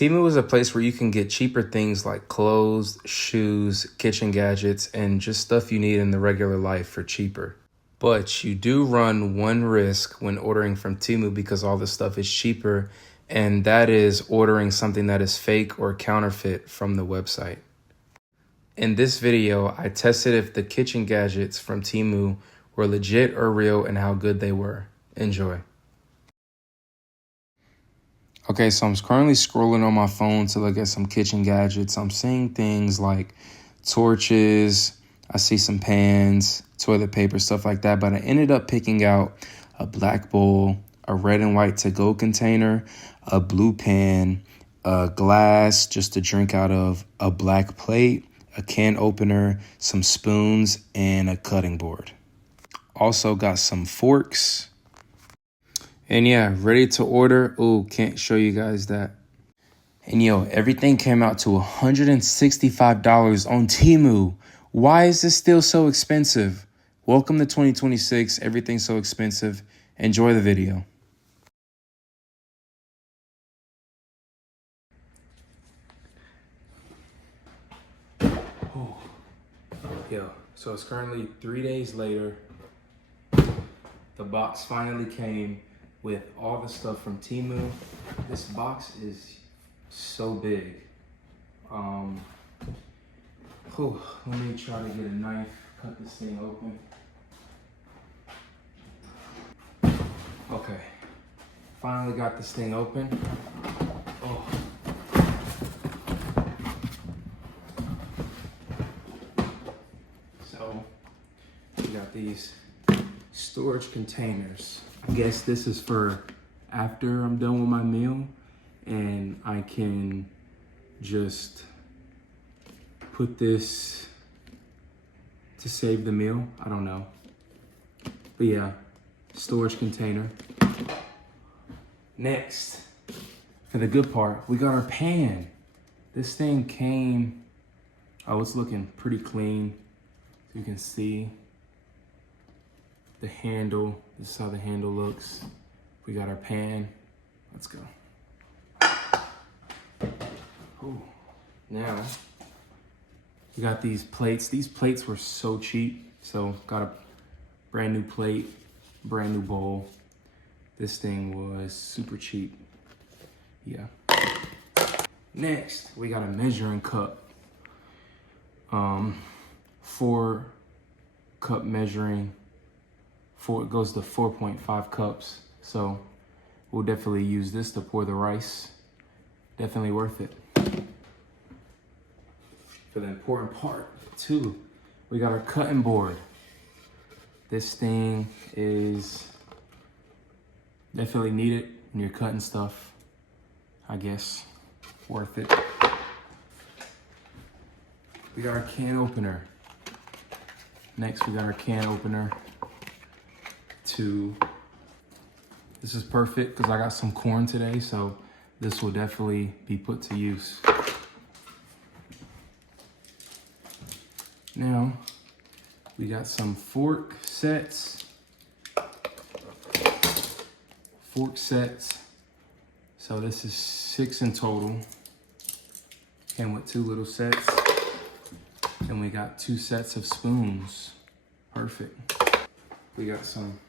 Temu is a place where you can get cheaper things like clothes, shoes, kitchen gadgets, and just stuff you need in the regular life for cheaper. But you do run one risk when ordering from Temu because all the stuff is cheaper, and that is ordering something that is fake or counterfeit from the website. In this video, I tested if the kitchen gadgets from Temu were legit or real and how good they were. Enjoy. Okay, so I'm currently scrolling on my phone to look at some kitchen gadgets. I'm seeing things like torches, I see some pans, toilet paper, stuff like that. But I ended up picking out a black bowl, a red and white to-go container, a blue pan, a glass just to drink out of, a black plate, a can opener, some spoons, and a cutting board. Also got some forks. And yeah, ready to order. Oh, can't show you guys that. And yo, everything came out to $165 on Temu. Why is this still so expensive? Welcome to 2026. Everything's so expensive. Enjoy the video. Oh, yo, so it's currently 3 days later. The box finally came with all the stuff from Temu. This box is so big. Let me try to get a knife, cut this thing open. Okay, finally got this thing open. Oh. So, we got these storage containers. I guess this is for after I'm done with my meal and I can just put this to save the meal. I don't know. But yeah, storage container. Next, for the good part, we got our pan. This thing came, oh, it's looking pretty clean. You can see the handle. This is how the handle looks. We got our pan. Let's go. Ooh. Now, we got these plates. These plates were so cheap. So got a brand new plate, brand new bowl. This thing was super cheap. Yeah. Next, we got a measuring cup. 4-cup measuring. It goes to 4.5 cups. So we'll definitely use this to pour the rice. Definitely worth it. For the important part too, we got our cutting board. This thing is definitely needed when you're cutting stuff. I guess worth it. We got our can opener. Next, we got our can opener. This is perfect because I got some corn today, so this will definitely be put to use. Now, we got some fork sets. So this is 6 in total. Came with 2 little sets. And we got 2 sets of spoons. Perfect. We got some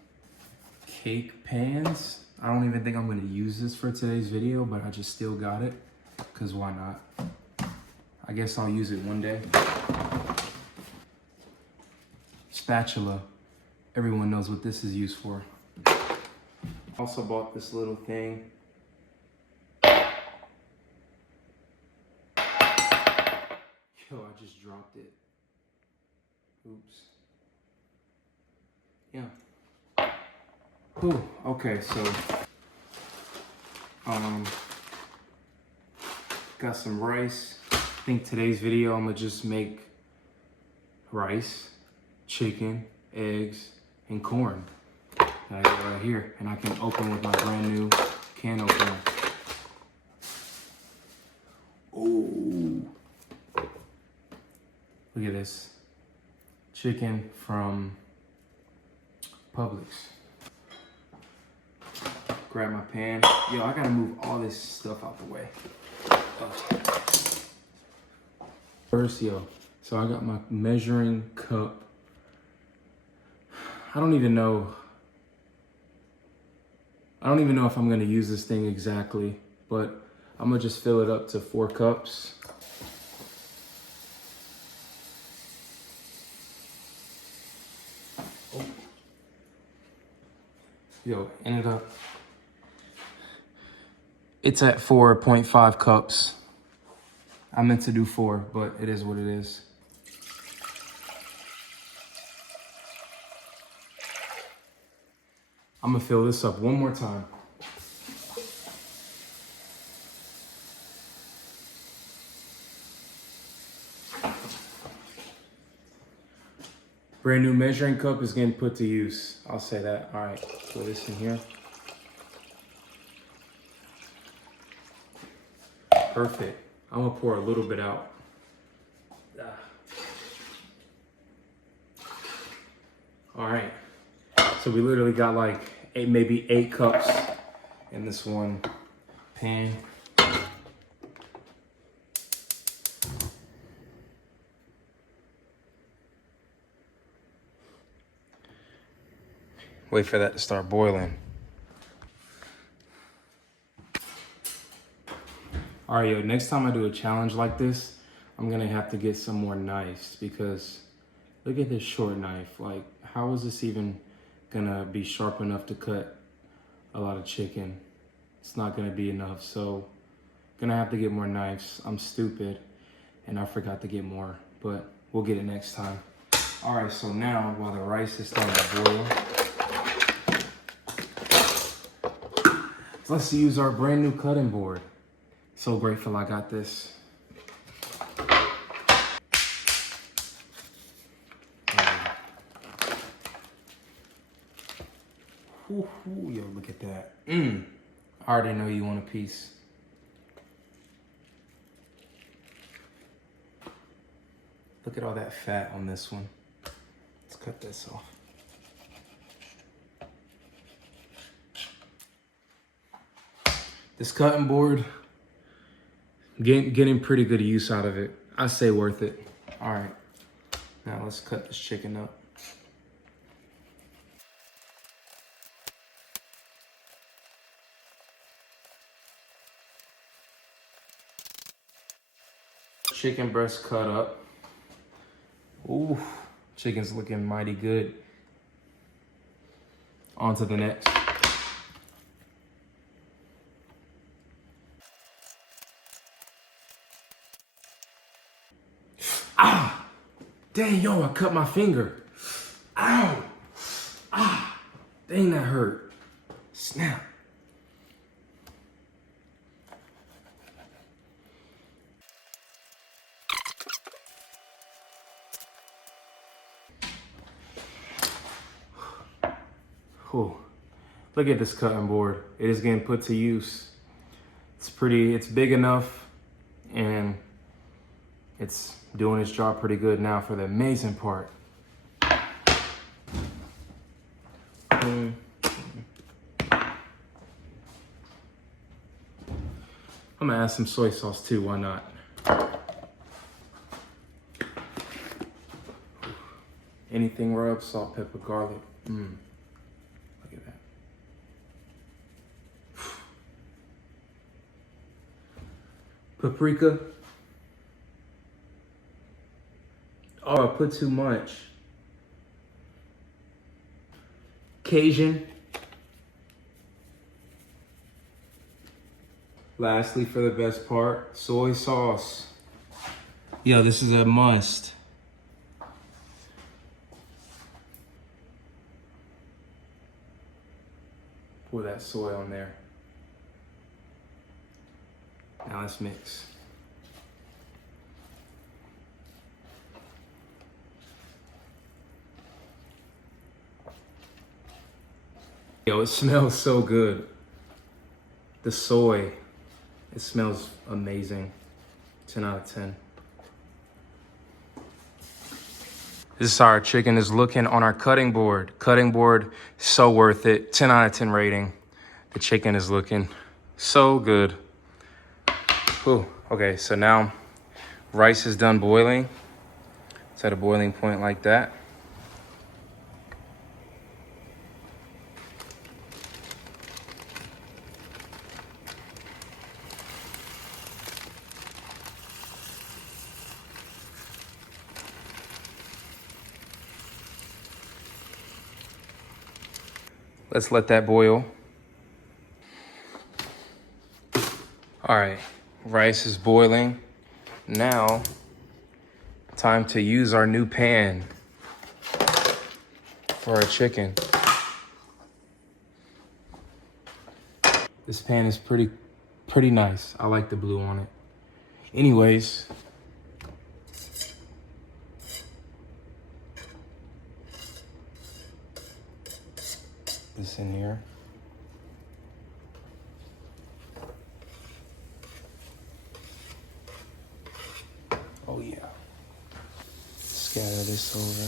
cake pans. I don't even think I'm gonna use this for today's video, but I just still got it, because why not? I guess I'll use it one day. Spatula. Everyone knows what this is used for. Also bought this little thing. Yo, I just dropped it. Oops. Yeah. Ooh, okay, so got some rice. I think today's video I'm gonna just make rice, chicken, eggs, and corn. That I got right here, and I can open with my brand new can opener. Ooh. Look at this. Chicken from Publix. Grab my pan. Yo, I gotta move all this stuff out the way. First, yo, so I got my measuring cup. I don't even know if I'm gonna use this thing exactly, but I'm gonna just fill it up to 4 cups. Oh. Yo, ended up, it's at 4.5 cups. I meant to do 4, but it is what it is. I'm gonna fill this up one more time. Brand new measuring cup is getting put to use. I'll say that. All right, put this in here. Perfect. I'm gonna pour a little bit out. All right. So we literally got like maybe 8 cups in this one pan. Wait for that to start boiling. All right, yo, next time I do a challenge like this, I'm gonna have to get some more knives because look at this short knife. Like, how is this even gonna be sharp enough to cut a lot of chicken? It's not gonna be enough, so gonna have to get more knives. I'm stupid and I forgot to get more, but we'll get it next time. All right, so now while the rice is starting to boil, let's use our brand new cutting board. So grateful I got this. Ooh, yo, look at that. I already know you want a piece. Look at all that fat on this one. Let's cut this off. This cutting board, getting pretty good use out of it. I say worth it. All right, now let's cut this chicken up. Chicken breast cut up. Ooh, chicken's looking mighty good. On to the next. Ah, dang, yo, I cut my finger. Ow, dang, that hurt. Snap. Whew. Look at this cutting board. It is getting put to use. It's big enough and it's doing its job pretty good. Now for the amazing part. I'm gonna add some soy sauce too, why not? Anything rub, salt, pepper, garlic. Look at that. Paprika. Oh, I put too much. Cajun. Lastly, for the best part, soy sauce. Yo, this is a must. Pour that soy on there. Now let's mix. Yo, it smells so good. The soy, it smells amazing. 10 out of 10. This is how our chicken is looking on our cutting board. Cutting board, so worth it. 10 out of 10 rating. The chicken is looking so good. Ooh, Okay, so now rice is done boiling. It's at a boiling point like that. Let's let that boil. All right, rice is boiling. Now, time to use our new pan for our chicken. This pan is pretty nice. I like the blue on it. Anyways, this in here. Oh yeah. Scatter this over.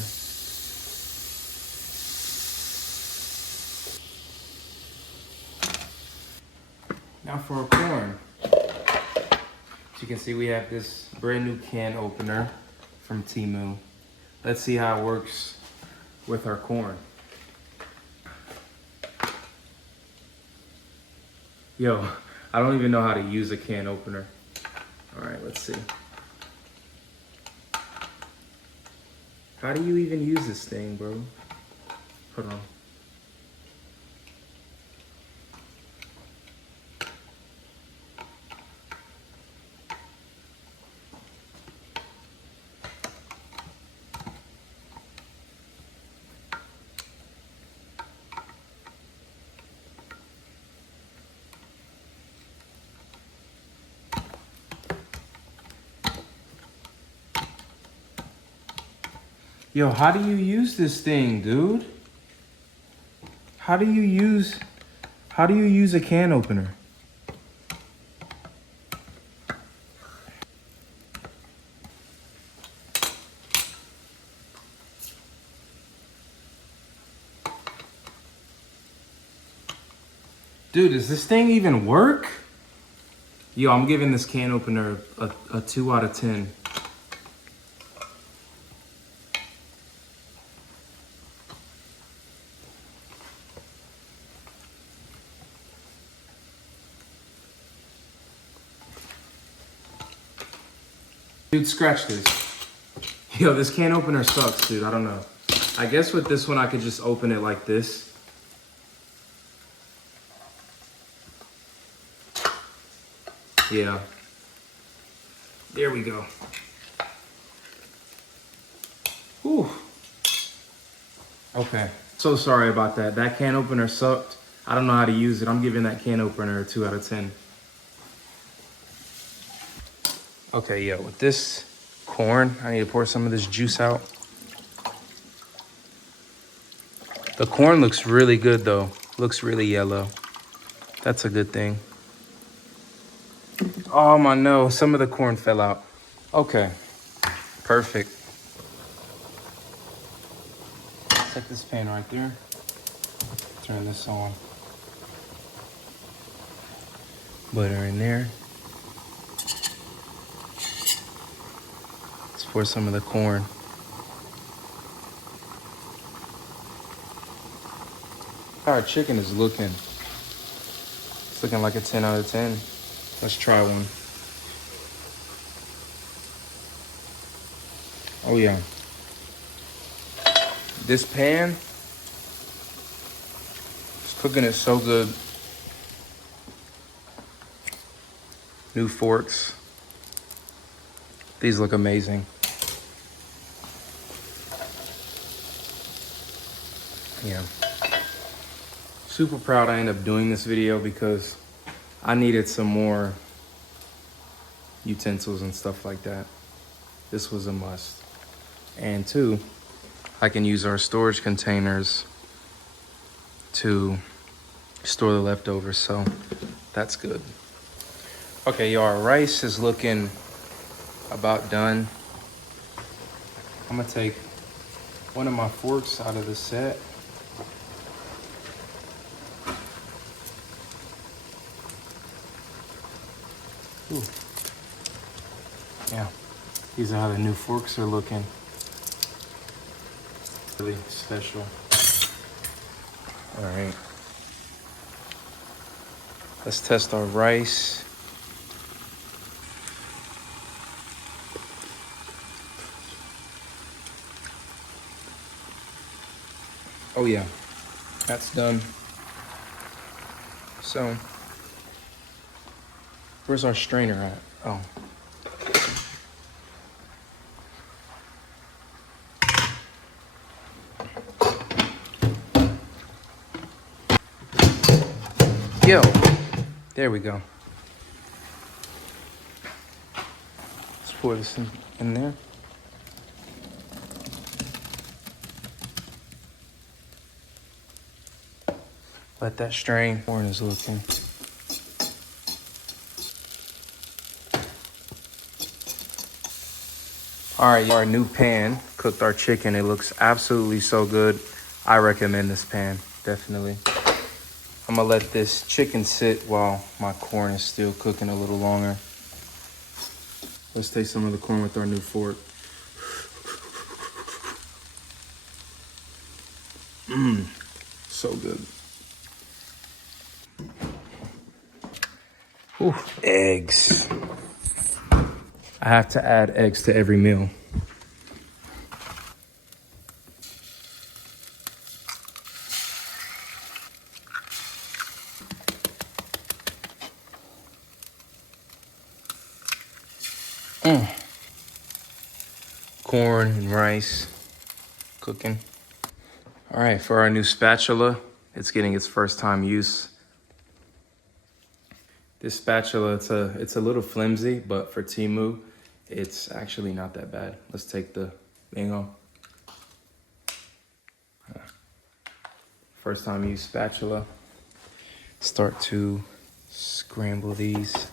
Now for our corn. As you can see, we have this brand new can opener from Temu. Let's see how it works with our corn. Yo, I don't even know how to use a can opener. All right, let's see. How do you even use this thing, bro? Hold on. Yo, how do you use this thing, dude? How do you use a can opener? Dude, does this thing even work? Yo, I'm giving this can opener a 2 out of 10. Dude, scratch this. Yo, this can opener sucks, dude. I don't know. I guess with this one, I could just open it like this. Yeah. There we go. Whew. Okay. So sorry about that. That can opener sucked. I don't know how to use it. I'm giving that can opener a 2 out of 10. Okay, yo, with this corn, I need to pour some of this juice out. The corn looks really good though. Looks really yellow. That's a good thing. Oh my no, some of the corn fell out. Okay, perfect. Set this pan right there. Turn this on. Butter in there. Let's pour some of the corn. How our chicken is looking. It's looking like a 10 out of 10. Let's try one. Oh yeah. This pan is cooking it so good. New forks. These look amazing. Yeah. Super proud I ended up doing this video because I needed some more utensils and stuff like that. This was a must. And two, I can use our storage containers to store the leftovers, so that's good. Okay, yo, our rice is looking about done. I'm gonna take one of my forks out of the set. Ooh. Yeah, these are how the new forks are looking. Really special. All right. Let's test our rice. Oh yeah, that's done. So, where's our strainer at? Oh. Yo, there we go. Let's pour this in there. Let that strain. Corn is looking. All right, our new pan cooked our chicken. It looks absolutely so good. I recommend this pan, definitely. I'm gonna let this chicken sit while my corn is still cooking a little longer. Let's taste some of the corn with our new fork. Mmm, so good. Ooh, eggs. I have to add eggs to every meal. Corn and rice cooking. All right, for our new spatula, it's getting its first time use. This spatula, it's a little flimsy, but for Temu, it's actually not that bad. Let's take the thing off. First time use spatula. Start to scramble these.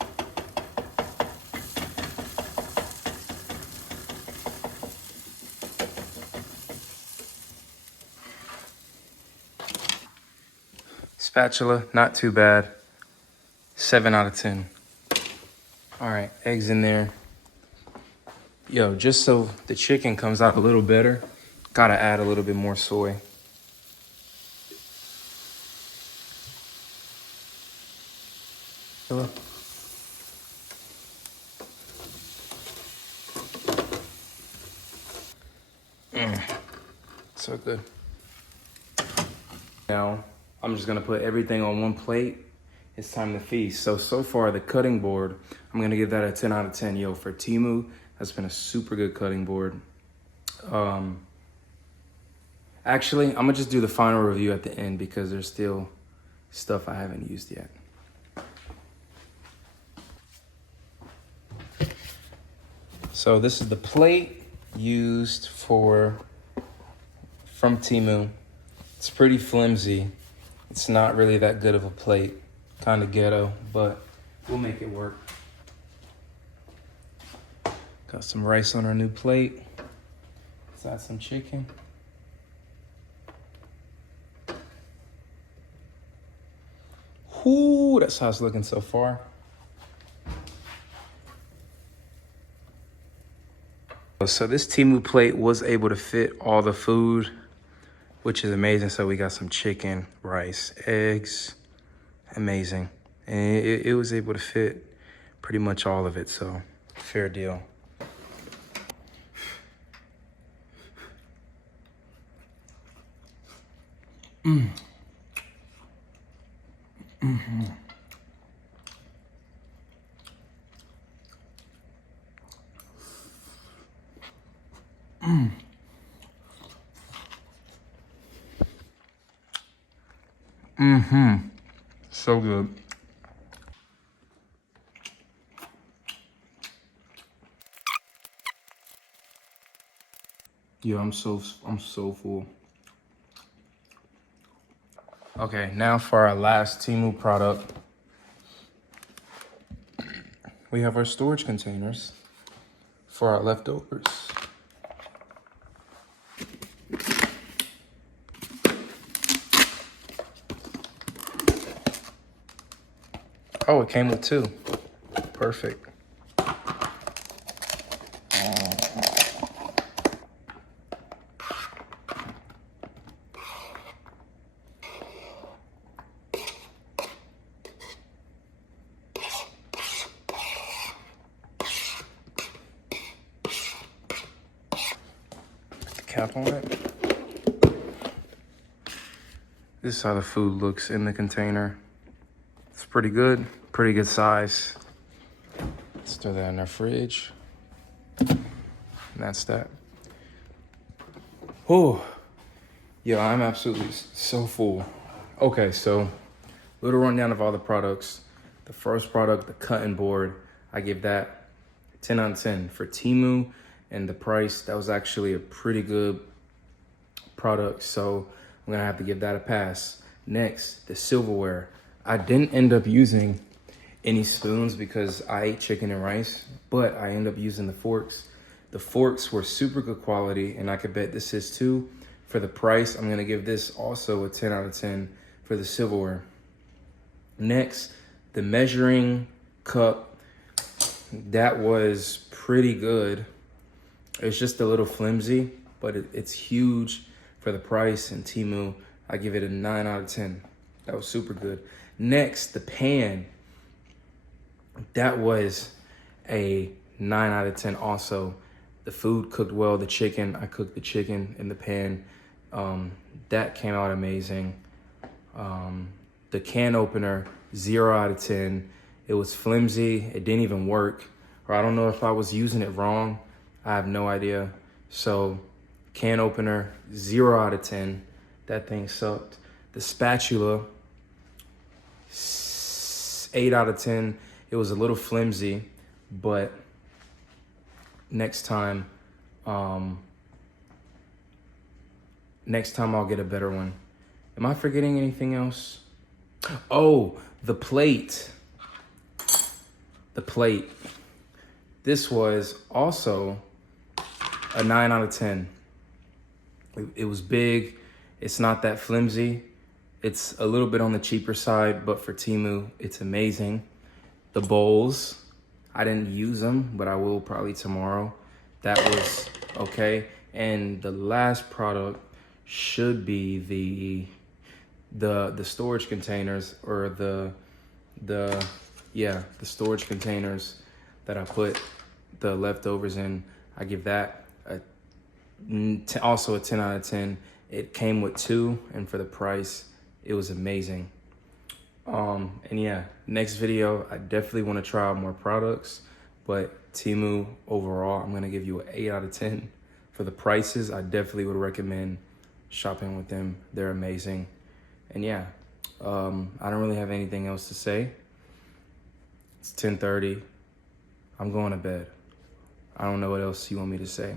Spatula, not too bad. 7 out of 10. All right, eggs in there. Yo, just so the chicken comes out a little better, gotta add a little bit more soy. So good. Now, I'm just gonna put everything on one plate. It's time to feast. So far the cutting board, I'm gonna give that a 10 out of 10. Yo, for Temu, that's been a super good cutting board. Actually, I'm gonna just do the final review at the end because there's still stuff I haven't used yet. So this is the plate used from Temu. It's pretty flimsy. It's not really that good of a plate. Kind of ghetto, but we'll make it work. Got some rice on our new plate. Let's add some chicken. Whoo, that's how it's looking so far. So this Temu plate was able to fit all the food, which is amazing. So we got some chicken, rice, eggs, amazing. And it was able to fit pretty much all of it, so fair deal. So good. Yeah, I'm so full. Okay, now for our last Temu product. We have our storage containers for our leftovers. Oh, it came with 2. Perfect. cap on it. This is how the food looks in the container. It's pretty good size. Let's throw that in our fridge. And that's that. Oh, yeah, I'm absolutely so full. Okay, so little rundown of all the products. The first product, the cutting board, I give that 10 out of 10 for Temu, and the price, that was actually a pretty good product, so I'm gonna have to give that a pass. Next, the silverware. I didn't end up using any spoons because I ate chicken and rice, but I ended up using the forks. The forks were super good quality, and I could bet this is too. For the price, I'm gonna give this also a 10 out of 10 for the silverware. Next, the measuring cup, that was pretty good. It's just a little flimsy, but it's huge for the price. And Temu, I give it a 9 out of 10. That was super good. Next, the pan, that was a 9 out of 10 also. The food cooked well, the chicken, I cooked the chicken in the pan. That came out amazing. The can opener, 0 out of 10. It was flimsy, it didn't even work. Or I don't know if I was using it wrong. I have no idea. So can opener, 0 out of 10. That thing sucked. The spatula, 8 out of 10. It was a little flimsy, but next time I'll get a better one. Am I forgetting anything else? Oh, the plate. The plate. This was also a 9 out of 10. It was big. It's not that flimsy. It's a little bit on the cheaper side, but for Temu, it's amazing. The bowls, I didn't use them, but I will probably tomorrow. That was okay. And the last product should be the storage containers, or the storage containers that I put the leftovers in. I give that also a 10 out of 10. It came with 2, and for the price, it was amazing. And yeah, next video, I definitely want to try out more products, but Temu overall, I'm gonna give you an 8 out of 10. For the prices, I definitely would recommend shopping with them. They're amazing. And yeah, I don't really have anything else to say. It's 10:30. I'm going to bed. I don't know what else you want me to say.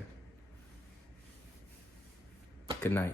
Good night.